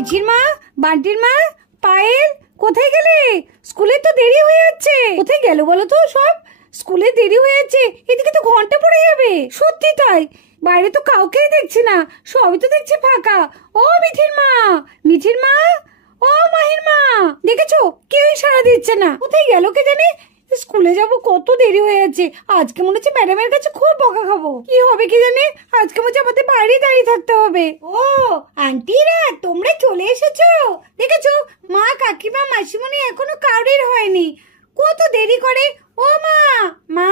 মিঠির মা, বান্টির মা, পায়েল, কোথায় গেলে? স্কুলে তো দেরি হয়ে যাচ্ছে। কোথায় গেল বলো তো সব? স্কুলে দেরি হয়ে যাচ্ছে, এদিকে তো ঘন্টা পড়ে যাবে। সত্যি তাই, বাইরে তো কাউকেই দেখছি না, সবই তো দেখছি ফাঁকা। ও মিঠির মা, মিঠির মা, ও মাহির মা, দেখেছো কেউই সাড়া দিচ্ছে না। কোথায় গেল কে জানে? স্কুলে যাব, কত দেরি হয়ে যাচ্ছে। আজকে মনে হচ্ছে ম্যাডামের কাছে খুব বকা খাবো। কি হবে কি জানে, আজকে মনে হচ্ছে আমাদের বাইরে দাঁড়িয়ে থাকতে হবে। ও আন্টিরা, তোমরা চলে এসেছো। দেখেছো মা, কাকিমা, মাসিমণি এখনো কাউরের হয়নি, কত দেরি করে। ও মা, মা,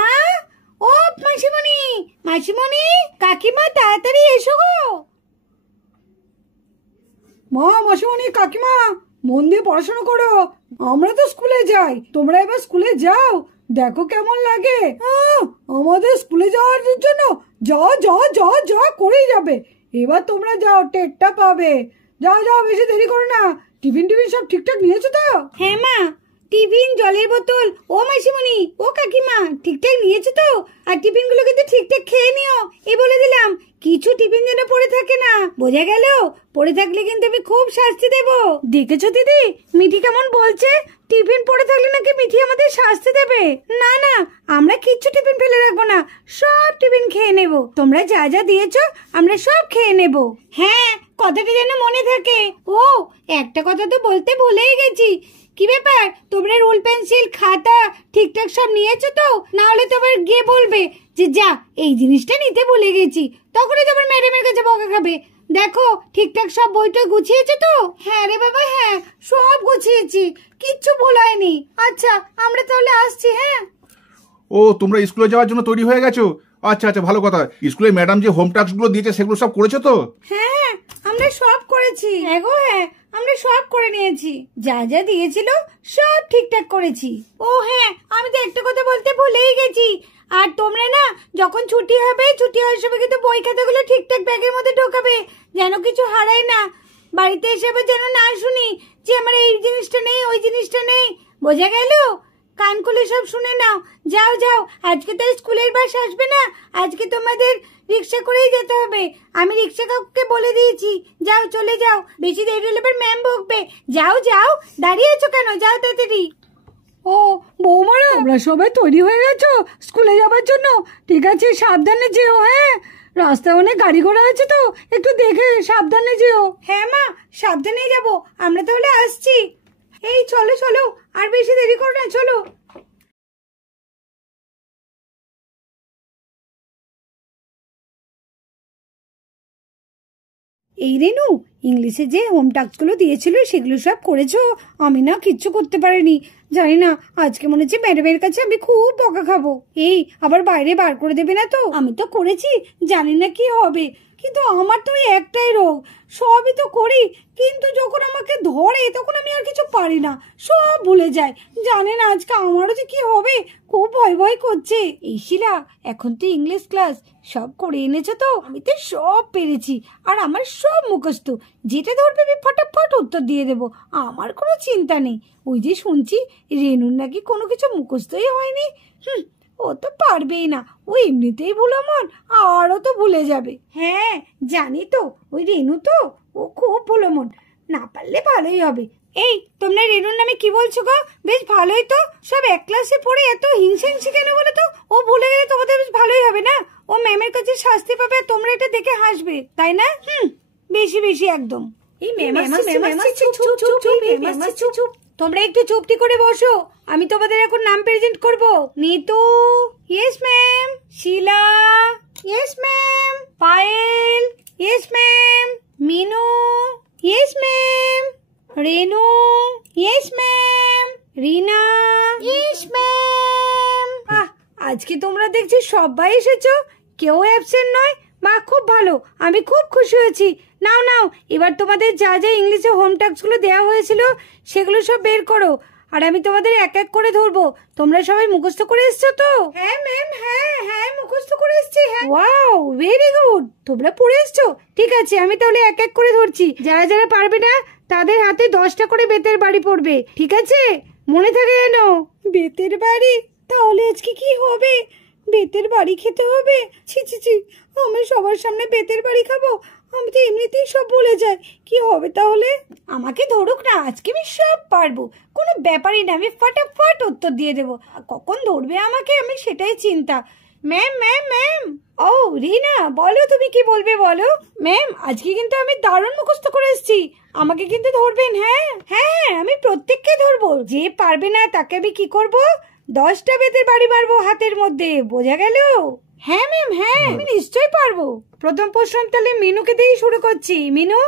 ও মাসিমণি, মাসিমণি, কাকিমা, তাড়াতাড়ি এসো গো। মা, মাসিমণি, কাকিমা, মন দিয়ে পড়াশোনা করো। আমরা তো স্কুলে যাই, তোমরা এবার স্কুলে যাও, দেখো কেমন লাগে। আমাদের স্কুলে যাওয়ার জন্য যা যা যা যা করেই যাবে। এবার তোমরা যাও, টেটটা পাবে। যাও যাও, বেশি দেরি করো না। টিফিন টিফিন সব ঠিকঠাক নিয়েছো তো? হ্যাঁ মা, টিফিন, জলের বোতল, ও মাসিমণি, ও কাকিমা, ঠিকঠাক নিয়েছো তো? আর টিফিন গুলো কিন্তু ঠিকঠাক খেয়ে নিও, এই বলে দিলাম। কিছু টিফিন যেন পড়ে থাকে না, বোঝা গেল? পড়ে থাকলে কিন্তু আমি খুব শাস্তি দেব। দেখেছো দিদি, মিঠি কেমন বলছে, টিফিন পড়ে থাকলে নাকি মিঠি আমাদের শাস্তি দেবে। না না, আমরা কিচ্ছু টিফিন ফেলে রাখবো না, সব টিফিন খেয়ে নেব। তোমরা যা যা দিয়েছো আমরা সব খেয়ে নেব। হ্যাঁ, কথাটা যেন মনে থাকে। ও একটা কথা তো বলতে ভুলেই গেছি। কি ব্যাপার, তোমরা রুল পেন্সিল খাতা ঠিকঠাক সব নিয়েছো তো? না হলে তো আবার গিয়ে বলবে যে যা এই জিনিসটা নিতে ভুলে গেছি, তখনই তো আবার ম্যাডামের কাছে বকা খাবে। দেখো ঠিকঠাক সব বইটা গুছিয়েছো তো? হ্যাঁ রে বাবা, হ্যাঁ সব গুছিয়েছি, কিচ্ছু ভুল হয়নি। আচ্ছা আমরা তাহলে আসছি। হ্যাঁ। ও, তোমরা স্কুলে যাওয়ার জন্য তৈরি হয়ে গেছো? আচ্ছা আচ্ছা, ভালো কথা। স্কুলে ম্যাডাম যে হোম টাস্কগুলো দিয়েছে সেগুলো সব করেছো তো? হ্যাঁ আমরা সব করেছি। হ্যাঁ গো, হ্যাঁ আমরা সব করে নিয়েছি, যা যা দিয়েছিল সব ঠিকঠাক করেছি। ও হ্যাঁ, আমি তো একটা কথা বলতে ভুলেই গেছি। আর তোমরা না যখন ছুটি হবে, ছুটি হওয়ার সময় কিন্তু বই খাতাগুলো ঠিকঠাক ব্যাগের মধ্যে ঢোকাবে, যেন কিছু হারায় না। বাড়িতে এসে আবার যেন না শুনি যে আমার এই জিনিসটা নেই, ওই জিনিসটা নেই। বোঝা গেল? কান খুলে সব শুনে নাও। যাও যাও, আজকে তো স্কুলের বাস আসবে না, আজকে তোমাদের রিক্সা করেই যেতে হবে। আমি রিক্সা কাকুকে বলে দিয়েছি। যাও, চলে যাও, বেশি দেরি হলে ম্যাম বকবে। যাও যাও, দাঁড়িয়ে আছো কেন? যাও তাড়াতাড়ি। ও বৌমারা, তোমরা সবাই তৈরি হয়ে গেছো স্কুলে যাবার জন্য? ঠিক আছে, সাবধানে যেও। হ্যাঁ, রাস্তায় অনেক গাড়ি ঘোড়া আছে তো, একটু দেখে সাবধানে যেও। হ্যাঁ মা, সাবধানেই যাব। আমরা তাহলে আসছি। এই চলো চলো, আর বেশি দেরি করো না, চলো। এই রেনু, ইংলিশে যে হোম টাস্কগুলো দিয়েছিল সেগুলো সব করেছো? আমি না কিচ্ছু করতে পারিনি, জানি না আজকে মনে হচ্ছে ম্যাডামের কাছে আমি খুব বকা খাবো। এই আবার বাইরে বার করে দেবে না তো? আমি তো করেছি, জানি না কি হবে। কিন্তু আমার তো একটাই রোগ, সবই তো করি কিন্তু যখন আমাকে ধরে তখন আমি আর কিছু পারি না, সব ভুলে যাই। জানি না আজকে আমারও যে কি হবে, খুব ভয় ভয় করছে। এই শিলা, এখন তো ইংলিশ ক্লাস সব করে এনেছো তো? আমি তো সব পেরেছি, আর আমার সব মুখস্থ, যেটা ধরবে আমি ফটাফট উত্তর দিয়ে দেবো, আমার কোনো চিন্তা নেই। ওই যে শুনছি রেনুর নাকি কোনো কিছু মুখস্থই হয়নি। ও তো পারবেই না, ও এমনিতেই ভুলো মন, আরও তো ভুলে যাবে। হ্যাঁ জানি তো, ওই রেনু তো, ও খুব ভুলো মন, না পারলে ভালোই হবে। এই তোমরা রেনুর নামে কি বলছো গো? বেশ ভালোই তো, সব এক ক্লাসে পড়ে এত হিংসা হিংসি কেন বলো তো? ও ভুলে গেলে তোমাদের বেশ ভালোই হবে না? ও ম্যামের কাছে শাস্তি পাবে, তোমরা এটা দেখে হাসবে, তাই না? বেশি বেশি একদম। এই চুপ, তোমরা একটু চুপটি করে বসো, আমি তোমাদের এখন নাম প্রেজেন্ট করব। Nitu, yes ma'am. Shila, yes ma'am. Payel, yes ma'am. Minu, yes ma'am. Renu, yes ma'am. Rina, yes ma'am. আজকে তোমরা দেখছি সবাই এসেছো, কেউ অ্যাবসেন্ট নয়। মা খুব ভালো, আমি খুব খুশি হয়েছি। নাও নাও, এবার তোমাদের যা যা ইংলিশে হোম টাস্কগুলো দেওয়া হয়েছিল সেগুলো সব বের করো, আর আমি তোমাদের এক এক করে ধরবো। তোমরা সবাই মুখস্থ করে এসছো তো? হ্যাঁ ম্যাম, হ্যাঁ হ্যাঁ মুখস্থ করে এসছি। হ্যাঁ, ওয়াও, ভেরি গুড, তোমরা পড়ে এসছো। ঠিক আছে, আমি তাহলে এক এক করে ধরছি। যারা যারা পারবে না তাদের হাতে 10টা করে বেতের বাড়ি পড়বে, ঠিক আছে? মনে থাকে যেন। বেতের বাড়ি? তাহলে আজকে কি হবে? বেতের বাড়ি খেতে হবে? ছি ছি ছি, আমি সবার সামনে বেতের বাড়ি খাবো? আমি তো এমনিতেই সব ভুলে যাই। কি হবে তাহলে? আমাকে ধরুক না, আজকে আমি সব পারবো, কোনো ব্যাপারই না, আমি ফটাফট উত্তর দিয়ে দেবো। কখন ধরবে আমাকে, আমি সেটাই চিন্তা। ম্যাম ম্যাম ম্যাম, ও রিনা, বলো তুমি কি বলবে বলো। ম্যাম, আজকে কিন্তু আমি দারুণ মুখস্থ করে এসেছি, আমাকে কিন্তু ধরবেন। হ্যাঁ হ্যাঁ হ্যাঁ, আমি প্রত্যেককে ধরবো, যে পারবে না তাকে আমি কি করব, 10টা বেতের বাড়ি মারবো হাতের মধ্যে, বোঝা গেল? হ্যাঁ ম্যাম, হ্যাঁ আমি নিশ্চয়ই পারবো। প্রথম প্রশ্ন তাহলে মিনুকে দিয়েই শুরু করছি। মিনু,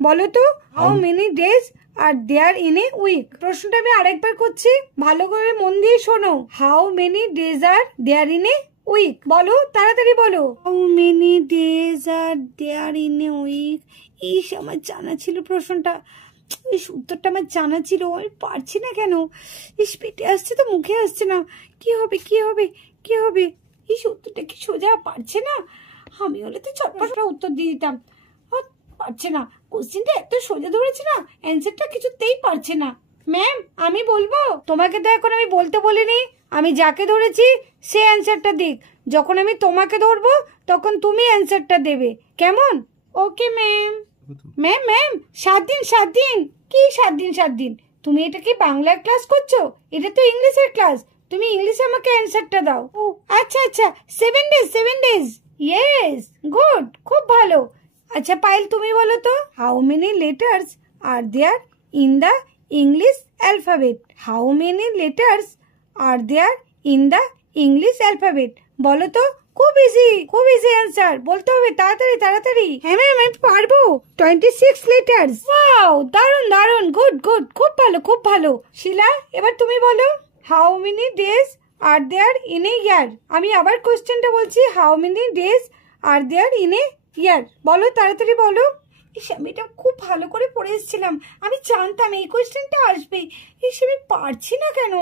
বলো তো, how many days are there in a week? প্রশ্নটা আমি আরেকবার করছি, ভালো করে মন দিয়ে শোনো। How many days are there in a week? বলো, তাড়াতাড়ি বলো। How many days are there in a week. ইস, আমার জানা ছিল প্রশ্নটা, ইস উত্তরটা আমার জানা ছিল, আমি পারছি না কেন। ইস, পেটে আসছে তো মুখে আসছে না। কি হবে কি হবে কি হবে? ইস, উত্তরটা কি সোজা, পারছে না। আমি হলে তো চটপট উত্তর দিয়ে দিতাম। পারছে না, কোশ্চেনটা এত সোজা ধরেছে না, অ্যান্সারটা কিছুতেই পারছে না। ম্যাম, আমি বলবো? তোমাকে তো এখন আমি বলতে বলিনি, আমি যাকে ধরেছি সে অ্যান্সারটা দিক। যখন আমি তোমাকে ধরবো তখন তুমি অ্যান্সারটা দেবে, কেমন? Okay ma'am. ম্যাম ম্যাম, 7 দিন 7 দিন? কি 7 দিন 7 দিন? তুমি এটা কি বাংলার ক্লাস করছো? এটা তো ইংলিশের ক্লাস, তুমি ইংলিশে আমাকে অ্যান্সারটা দাও। ও আচ্ছা আচ্ছা, 7 ডেজ 7 ডেজ। ইয়েস, গুড, খুব ভালো। আচ্ছা পায়েল, তুমি বলো তো, how many letters are there in the English alphabet? How many letters are there in the English alphabet? বলো তো, খুব ইজি অ্যান্সার, বলতে হবে তাড়াতাড়ি তাড়াতাড়ি। হ্যাঁ ম্যাম, আমি পারবো। 26 লেটার্স। ওয়াও, দারুন দারুন, গুড গুড, খুব ভালো খুব ভালো। শিলা, এবার তুমি বলো, how many days are there in a year? আমি আবার কোশ্চেনটা বলছি, how many days are there in a year? বলো তাড়াতাড়ি বলো। ইস, আমি এটা খুব ভালো করে পড়ে এসেছিলাম, আমি জানতাম এই কোশ্চেনটা আসবে। ইস, আমি পারছি না কেন,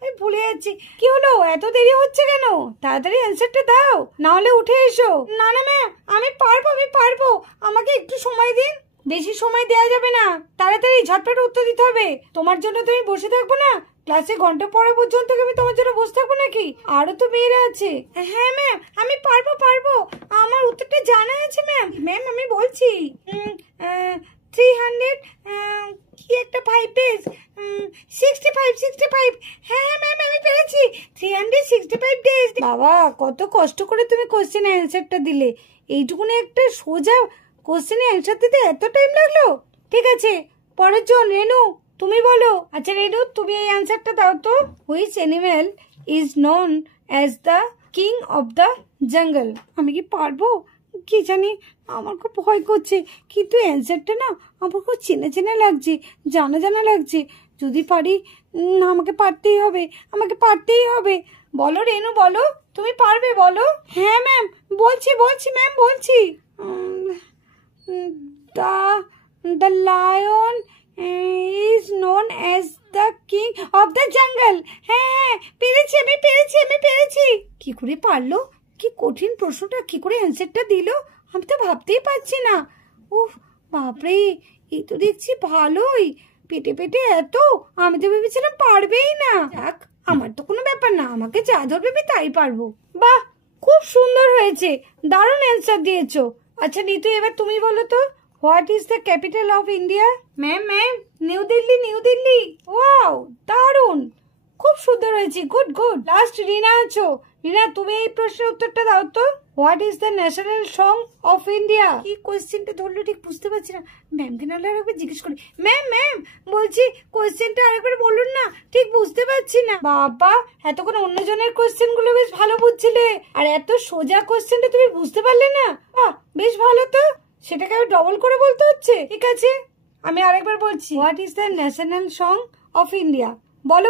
আমি ভুলে যাচ্ছি। কি হলো, এত দেরি হচ্ছে কেন? তাড়াতাড়ি অ্যান্সারটা দাও, না হলে উঠে এসো। না না ম্যাম, আমি পারবো, আমাকে একটু সময় দিন। বেশি সময় দেওয়া যাবে না, তাড়াতাড়ি ঝটপট উত্তর দিতে হবে। তোমার জন্য তো আমি বসে থাকবো না, ক্লাসে ঘন্টা পড়া পর্যন্ত আমি তোমার জন্য বসে থাকবো নাকি? আরো তো মেয়েরা আছে। হ্যাঁ ম্যাম, আমি পারবো, আমার উত্তরটা জানা আছে ম্যাম। ম্যাম, আমি বলছি 300 কি একটা 5 পেজ, 65। হ্যাঁ ম্যাম, আমি পেরেছি, 365 ডেজ। বাবা, কত কষ্ট করে তুমি কোশ্চেন অ্যান্সারটা দিলে, এইটুকুনি একটা সোজা কোশ্চেনে অ্যান্সার দিতে এত টাইম লাগলো? ঠিক আছে, পরের জন রেনু, তুমি বলো। আচ্ছা রেনু, তুমি এই অ্যান্সারটা দাও তো। Which animal is known as the king of the jungle? আমি কি পারবো? কি জানি, আমার খুব ভয় করছে, কিন্তু অ্যান্সারটা না আমার খুব চেনা লাগছে, জানা লাগছে। যদি পারি, আমাকে পারতেই হবে। বলো রেনু, বলো, তুমি পারবে, বলো। হ্যাঁ ম্যাম, বলছি ম্যাম, বলছি। The lion is known as the king of the jungle. হ্যাঁ, আমি পেরেছি। কি করে পারলো? কি কঠিন প্রশ্নটা, কি করে অ্যান্সারটা দিল, আমি তো ভাবতেই পারছি না। উফ, বাপরে, এই তো দেখছি ভালোই পেটে এত, আমি তো ভেবেছিলাম পারবেই না। যাক, আমার তো কোনো ব্যাপার না, আমাকে যা ধরবে আমি তাই পারবো। বাহ, খুব সুন্দর হয়েছে, দারুণ অ্যান্সার দিয়েছো। আচ্ছা নিতু, এবার তুমি বলো তো, what is the capital of India? Ma'am, new Delhi. Wow, দারুণ, খুব সুন্দর হয়েছে, গুড। লাস্ট রিনা আছো। রিনা, তুমি এই প্রশ্নের উত্তরটা দাও তো। What is the national song of India? কি কোয়েশ্চেনটা ধরলো ঠিক বুঝতে পারছি না, ম্যামকে নাহলে আরেকবার জিজ্ঞেস করি। ম্যাম, বলছি কোয়েশ্চেনটা আরেকবার বলুন না, ঠিক বুঝতে পারছি না। বাবা, এতক্ষণ অন্যজনের কোয়েশ্চেন গুলো বেশ ভালো বুঝছিলে, আর এত সোজা কোয়েশ্চেনটা তুমি বুঝতে পারলে না? বাহ, বেশ ভালো তো, সেটাকে আমি ডবল করে বলতে হচ্ছে। ঠিক আছে, আমি আরেকবার বলছি, what is the national song of India? বলো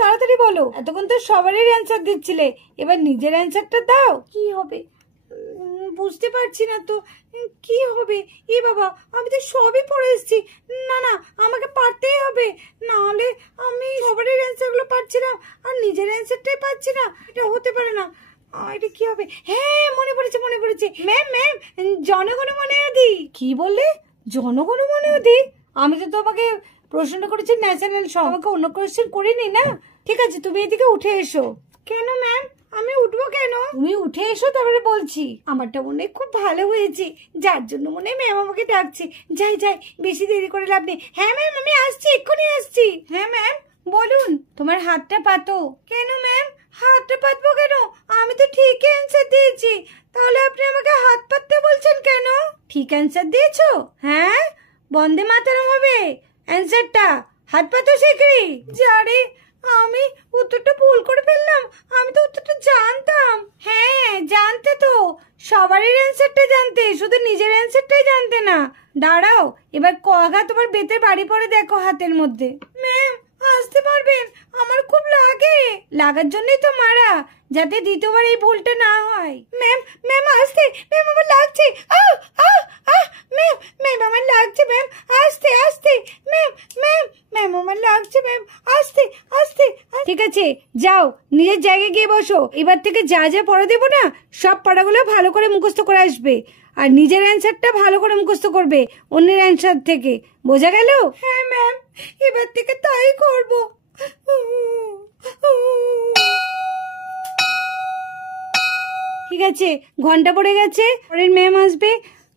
তাড়াতাড়ি বলো, এতক্ষণ তো সবারই অ্যান্সার দিচ্ছিলে, এবার নিজের অ্যান্সারটা দাও। কি হবে বুঝতে পারছি না তো, কি হবে? এ বাবা, আমি তো সবই পড়ে এসেছি। না, আমাকে পারতেই হবে, না হলে আমি সবারই অ্যান্সার গুলো পাচ্ছিলাম আর নিজের অ্যান্সারটাই পাচ্ছি না, এটা হতে পারে না। এটা কি হবে? হ্যাঁ, মনে পড়েছে। ম্যাম, জনগণ মনে অধি। কি বললে? জনগণ মনে অধি? আমি তো তোমাকে প্রশ্নটা করেছি ন্যাশনাল সং, আমাকে অন্য কোয়েশ্চেন করিনি না। ঠিক আছে, তুমি এদিকে উঠে এসো। কেন ম্যাম, আমি উঠবো কেন? তুমি উঠে এসো, তারপরে বলছি। আমারটা মনে হয় খুব ভালো হয়েছে, যার জন্য মনে হয় ম্যাম আমাকে ডাকছে। যাই যাই, বেশি দেরি করে লাভ নেই। হ্যাঁ ম্যাম, আমি আসছি, এক্ষুনি আসছি। হ্যাঁ ম্যাম বলুন। তোমার হাতটা পাতো। কেন ম্যাম? হাতটা পাতবো কেন? আমি তো ঠিক অ্যান্সার দিয়েছি, তাহলে আপনি আমাকে হাত পাততে বলছেন কেন? ঠিক অ্যান্সার দিয়েছো? হ্যাঁ, বন্দে মাতরম হবে অ্যান্সারটা। হাত পাতো শিগগিরই। যারে, আমি উত্তরটা ভুল করে ফেললাম। আমি তো উত্তরটা জানতাম। হ্যাঁ জানতে তো, সবারই অ্যান্সারটা জানতে, শুধু নিজের অ্যান্সারটাই জানতে না। দাঁড়াও, এবার কগা তোমার বেতের বাড়ি পড়ে দেখো হাতের মধ্যে। ম্যাম আসতে পারবেন? আমার খুব লাগে। লাগার জন্যই তো মারা, যাতে দ্বিতীয়বার এই ভুলটা না হয়। ম্যাম ম্যাম আসতে, ম্যাম আমার লাগছে। আহ আহ আহ ম্যাম, ম্যাম আমার লাগছে ম্যাম, আসতে আসতে। ম্যাম ম্যাম, ম্যাম আমার লাগছে ম্যাম, আসতে আসতে। ঠিক আছে, যাও নিজের জায়গায় গিয়ে বসো। এবার থেকে যা যা পড়া দেবো না, সব পড়াগুলো ভালো করে মুখস্থ করে আসবে, আর নিজের অ্যান্সারটা ভালো করে মুখস্থ করবে অন্যের অ্যান্সার থেকে। বোঝা গেল? হ্যাঁ ম্যাম, এবার থেকে তাই করব। ঠিক আছে, ঘন্টা পড়ে গেছে, পরের ম্যাম আসবে,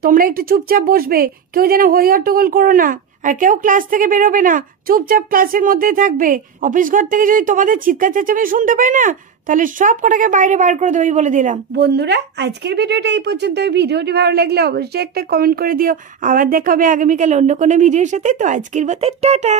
তোমরা একটু চুপচাপ বসবে, কেউ যেন হই হট্টগোল করো না, আর কেউ ক্লাস থেকে বেরোবে না, চুপচাপ ক্লাসের মধ্যেই থাকবে। অফিস ঘর থেকে যদি তোমাদের চিৎকার চেঁচামেচি শুনতে পাই না, তাহলে সব কটাকে বাইরে বার করে দেবো বলে দিলাম। বন্ধুরা, আজকের ভিডিওটা এই পর্যন্ত। ভিডিওটি ভালো লাগলে অবশ্যই একটা কমেন্ট করে দিও। আবার দেখা হবে আগামীকাল অন্য কোনো ভিডিওর সাথে। তো আজকের মতো টাটা।